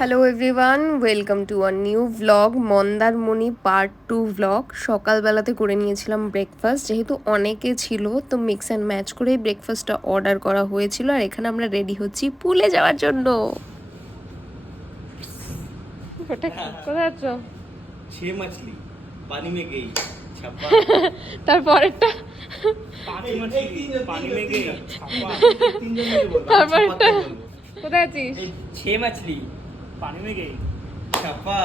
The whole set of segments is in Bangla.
Hello everyone, welcome to a new vlog Mandarmani part 2 vlog. সকালবেলাতে করে নিয়েছিলাম ব্রেকফাস্ট, যেহেতু অনেকে ছিল তো মিক্স অ্যান্ড ম্যাচ করেই ব্রেকফাস্টটা অর্ডার করা হয়েছিল। আর এখানে আমরা রেডি হচ্ছি পুলে যাওয়ার জন্য। কোথায় যাচ্ছ? छह मछली पानी में गई छप्पा তারপরেরটা पानी में गई তারপরেরটা কোথায় আছিস? छह मछली पानी में गई छप्पा।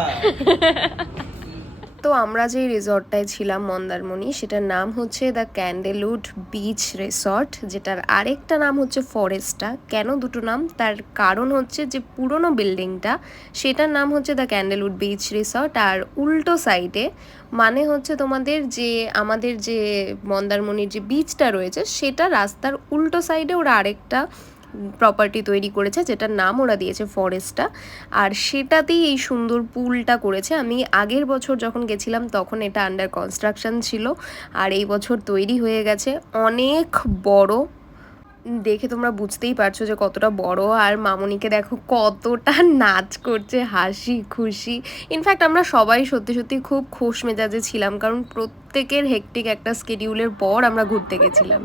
তো আমরা যে রিসর্টটায় ছিলাম মন্দারমণি, সেটার নাম হচ্ছে দ্য ক্যান্ডেলউড বিচ রিসর্ট, যেটার আরেকটা নাম হচ্ছে ফরেস্টটা। কেন দুটো নাম? তার কারণ হচ্ছে যে পুরনো বিল্ডিংটা সেটার নাম হচ্ছে দ্য ক্যান্ডেলউড বিচ রিসর্ট, আর উল্টো সাইডে মানে হচ্ছে তোমাদের যে আমাদের যে মন্দারমণির যে বিচটা রয়েছে সেটা রাস্তার উল্টো সাইডে ওরা আরেকটা প্রপার্টি তৈরি করেছে, যেটার নাম ওরা দিয়েছে ফরেস্টটা। আর সেটাতেই এই সুন্দর পুলটা করেছে। আমি আগের বছর যখন গেছিলাম তখন এটা আন্ডার কনস্ট্রাকশন ছিল, আর এই বছর তৈরি হয়ে গেছে। অনেক বড়, দেখে তোমরা বুঝতেই পারছো যে কতটা বড়। আর মামনিকে দেখো কতটা নাচ করছে, হাসি খুশি। ইনফ্যাক্ট আমরা সবাই সত্যি সত্যি খুব খোশ মেজাজে ছিলাম, কারণ প্রত্যেকের হেক্টিক একটা স্কেডিউলের পর আমরা ঘুরতে গেছিলাম।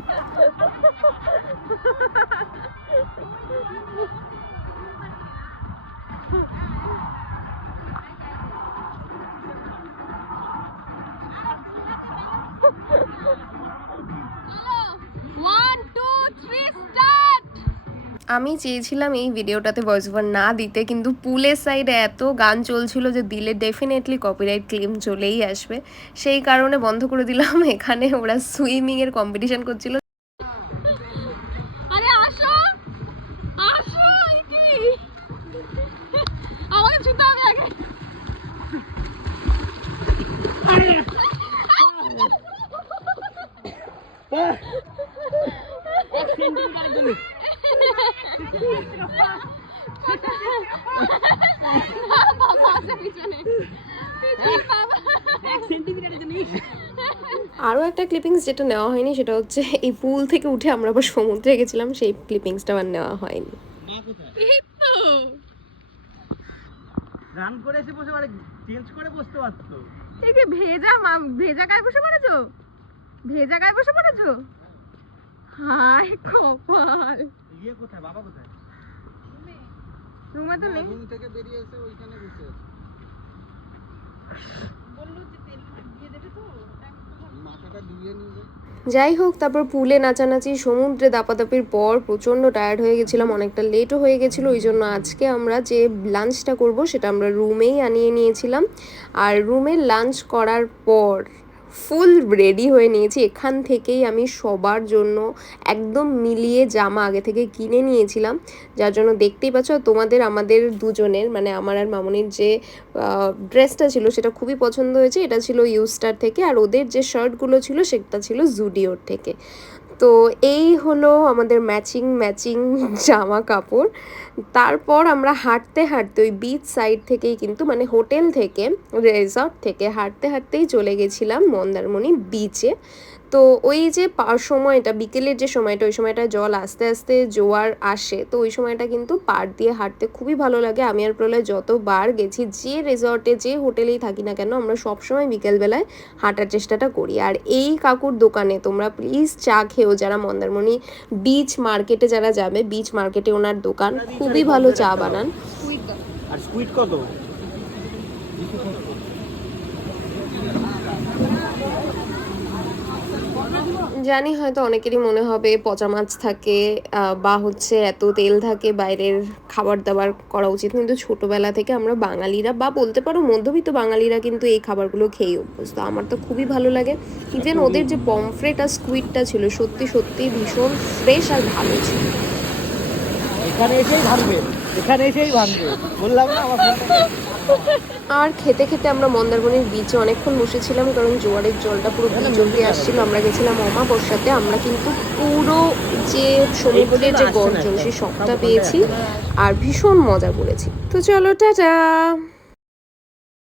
আমি চেয়েছিলাম এই ভিডিওটাতে ভয়েস ওভার না দিতে, কিন্তু পুলের সাইডে এত গান চলছিল যে দিলে ডেফিনেটলি কপিরাইট ক্লেম চলেই আসবে, সেই কারণে বন্ধ করে দিলাম। এখানে ওরা সুইমিংয়ের কম্পিটিশন করছিল। আরও একটা ক্লিপিংস যেটা নেওয়া হয়নি সেটা হচ্ছে এই পুল থেকে উঠে আমরা আবার সমুদ্রে গেছিলাম, সেই ক্লিপিংসটা আর নেওয়া হয়নি। রান করে এসে বসে মানে চেঞ্জ করে বসতে পারতো। এই যে ভেজা গায়ে বসে পড়েছো, ভেজা গায়ে বসে পড়েছো। হায় কপাল। ইয়ে কোথায়, বাবা কোথায়? রুমে তো নেই। রুম থেকে বেরিয়ে এসে ওইখানে বসে আছে। বললো যে তেল দিয়ে দেবে তো, মাথাটা ধুয়ে নিবে। যাই হোক, তারপর পুলে নাচানাচি, সমুদ্রে দাপাদাপির পর প্রচণ্ড টায়ার্ড হয়ে গেছিলাম, অনেকটা লেটও হয়ে গেছিলো। ওই জন্য আজকে আমরা যে লাঞ্চটা করব সেটা আমরা রুমেই আনিয়ে নিয়েছিলাম। আর রুমে লাঞ্চ করার পর ফুল রেডি হয়ে নিয়েছি। এখান থেকেই আমি সবার জন্য একদম মিলিয়ে জামা আগে থেকে কিনে নিয়েছিলাম, যার জন্য দেখতেই পাচ্ছ। তোমাদের আমাদের দুজনের মানে আমার আর মামনির যে ড্রেসটা ছিল সেটা খুবই পছন্দ হয়েছে। এটা ছিল ইউস্টার থেকে, আর ওদের যে শার্টগুলো ছিল সেটা ছিল জুডিওর থেকে। তো এই হলো আমাদের ম্যাচিং জামা কাপড়। তারপর আমরা হাঁটতে হাঁটতে ওই বিচ সাইড থেকেই কিন্তু মানে হোটেল থেকে রিসর্ট থেকে হাঁটতেই চলে গেছিলাম মন্দারমণি বিচে। তো ওই যে সময়টা বিকেলের যে সময়টা, ওই সময়টা জল আস্তে আস্তে জোয়ার আসে, তো ওই সময়টা কিন্তু পাড় দিয়ে হাঁটতে খুবই ভালো লাগে। আমি আর প্রলয় যতবার গেছি, যে রিসর্টে যে হোটেলেই থাকি না কেন, আমরা সবসময় বিকেলবেলায় হাঁটার চেষ্টাটা করি। আর এই কাকুর দোকানে তোমরা প্লিজ চা খেও, যারা মন্দারমণি বিচ মার্কেটে যারা যাবে, বিচ মার্কেটে ওনার দোকান, খুবই ভালো চা বানান। আর স্কুইড কত? জানি হয়তো অনেকেরই মনে হবে পচা মাছ থাকে বা হচ্ছে এত তেল থাকে, বাইরের খাবার দাবার করা উচিত, কিন্তু ছোটোবেলা থেকে আমরা বাঙালিরা বা বলতে পারো মধ্যবিত্ত বাঙালিরা কিন্তু এই খাবারগুলো খেয়ে অভ্যস্ত। আমার তো খুবই ভালো লাগে। ইভেন ওদের যে পমফ্রেট আর স্কুইডটা ছিল সত্যি সত্যি ভীষণ ফ্রেশ আর ভালো ছিল। এখানে এসেই ভাঙবে বললাম না আমার ফোনটা। আর খেতে খেতে আমরা মন্দারমণির বিচে অনেকক্ষণ বসেছিলাম, কারণ জোয়ারের জলটা পুরো বিচ অব্দি আসছিল। আমরা গেছিলাম অমাবস্যাতে, আমরা কিন্তু পুরো যে সমুদ্রের যে গর্জন সেই সবটা পেয়েছি আর ভীষণ মজা করেছি। তো চলো টাটা।